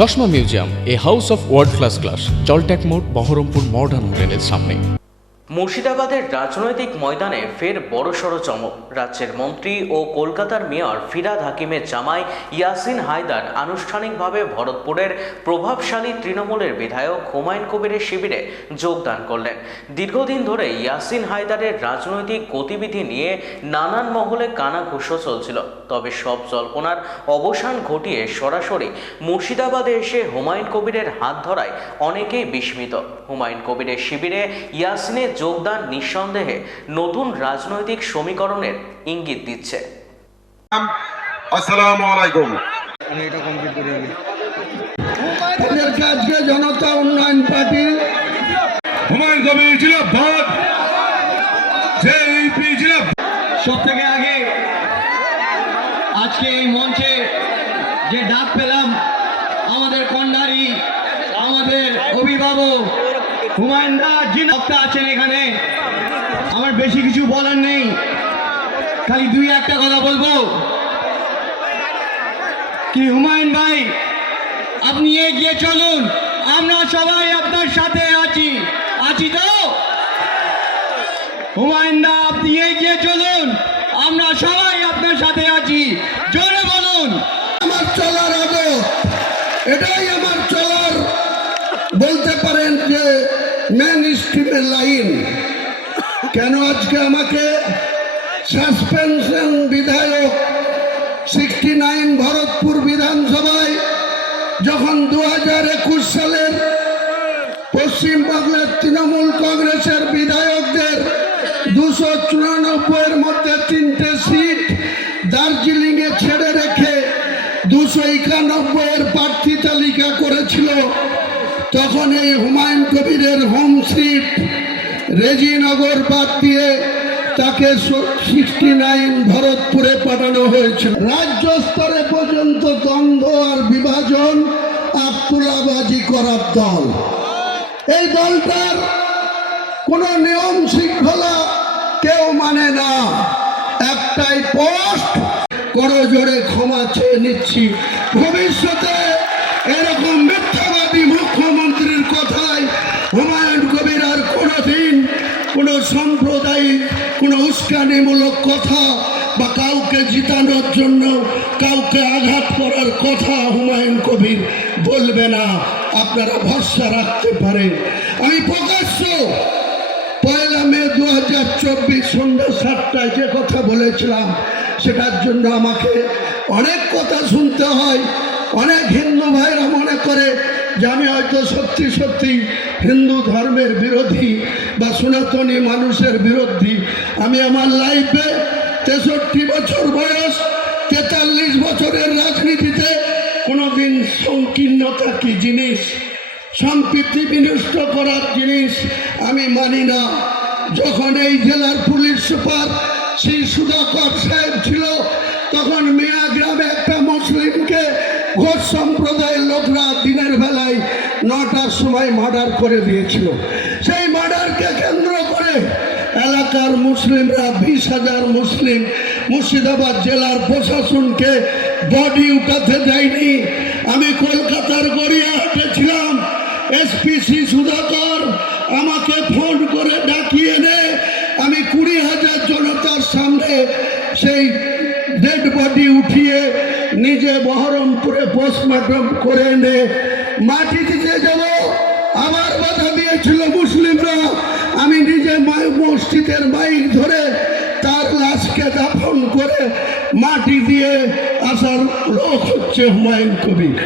চশমা museum, a house of world class, জলট্যাক মোড়, বহরমপুর মডার্ন হোটেলের সামনে। মুর্শিদাবাদের রাজনৈতিক ময়দানে ফের বড়সড় চমক। রাজ্যের মন্ত্রী ও কলকাতার মেয়র ফিরহাদ হাকিমের জামাই ইয়াসিন হায়দার আনুষ্ঠানিকভাবে ভরতপুরের প্রভাবশালী তৃণমূলের বিধায়ক হুমায়ুন কবিরের শিবিরে যোগদান করলেন। দীর্ঘদিন ধরে ইয়াসিন হায়দারের রাজনৈতিক গতিবিধি নিয়ে নানান মহলে কানাঘুষো চলছিল, তবে সব জল্পনার অবসান ঘটিয়ে সরাসরি মুর্শিদাবাদে এসে হুমায়ুন কবিরের হাত ধরায় অনেকেই বিস্মিত। হুমায়ুন কবিরের শিবিরে ইয়াসিনের যোগদান নিঃসন্দেহে নতুন রাজনৈতিক সমীকরণের ইঙ্গিত দিচ্ছে। আসসালামু আলাইকুম। আজকে জনতা উন্নয়ন পার্টি হুমায়ুন কবির জিন্দাবাদ, জেপি জিন্দাবাদ। সব থেকে আগে আজকে এই মঞ্চে যে ডাক পেলাম, আমাদের কন্ডারি, আমাদের অভিভাবক হুমায়ুন দা জিন্দাবাদ আছেন এখানে। আমার বেশি কিছু বলার নেই, খালি দুই একটা কথা বলবো কি, হুমায়ুন ভাই আপনি এগিয়ে চলুন, আমরা সবাই আপনার সাথে আছি তো? হুমায়ুন দা আপনি এগিয়ে চলুন, আমরা সবাই আপনার সাথে আছি, জোরে বলুন। আমার চলার আগে এটাই আমার চলার, বলতে পারেন যে মেন স্ট্রিমের লাইন। কেন আজকে আমাকে সাসপেনশন বিধায়ক 69 ভরতপুর বিধানসভায় যখন 2021 সালের পশ্চিমবাংলার তৃণমূল কংগ্রেসের বিধায়কদের 294-এর মধ্যে 3টে সিট দার্জিলিংয়ে ছেড়ে রেখে 291-এর প্রার্থী তালিকা করেছিল, তখন এই হুমায়ুন কবিরের হোম সিট রেজিনগর বাদ দিয়ে তাকে 69 ভরতপুরে পাঠানো হয়েছিল। রাজ্য স্তরে পর্যন্ত দ্বন্দ্ব আর বিভাজন আর তুলাবাজি করার দল। এই দলটার কোনো নিয়ম শৃঙ্খলা কেউ মানে না, একটাই পোস্ট, করজোড়ে ক্ষমা চেয়ে নিচ্ছি। ভবিষ্যতে এরকম মিথ্যাবাদী মুখ্যমন্ত্রীর কথায় হুমায়ুন কবির আর কোনোদিন কোনো সাম্প্রদায়িক কোনো উস্কানিমূলক কথা বা কাউকে জিতানোর জন্য কাউকে আঘাত করার কথা হুমায়ুন কবির বলবে না, আপনারা ভরসা রাখতে পারেন। আমি প্রকাশ্য 1 মে 2024 সন্ধ্যা 7টায় যে কথা বলেছিলাম, সেটার জন্য আমাকে অনেক কথা শুনতে হয়। অনেক হিন্দু ভাইরা মনে করে যে আমি হয়তো সত্যি হিন্দু ধর্মের বিরোধী বা সনাতনী মানুষের বিরোধী। আমি আমার লাইফে 63 বছর বয়স, 43 বছরের রাজনীতিতে কোনোদিন সংকীর্ণতা কি জিনিস, সম্প্রীতি বিনষ্ট করার জিনিস আমি মানি না। যখন এই জেলার পুলিশ সুপার শ্রী সুধাকর সাহেব ছিল, তখন মিয়া গ্রামে একটা মুসলিমকে ঘোষ সম্প্রদায়ের লোকরা দিনের বেলায় 9টার সময় মার্ডার করে দিয়েছিল। সেই মার্ডারকে কেন্দ্র করে এলাকার মুসলিমরা 20,000 মুসলিম মুর্শিদাবাদ জেলার প্রশাসনকে বডি উঠাতে দেয়নি। আমি কলকাতার গড়িয়াহাটে ছিলাম, এসপিসি সুধাকর আমাকে ফোন করে ডাকিয়ে এনে আমি 20,000 জনতার সামনে সেই ডেড বডি উঠিয়ে নিজে বহরমপুরে পোস্টমর্টম করে এনে মাটি দিতে যাব। আমার বাধা দিয়েছিল মুসলিমরা, আমি নিজে মসজিদের মাইক ধরে তার লাশকে দাফন করে মাটি দিয়ে আসার লোক হচ্ছে হুমায়ুন কবির।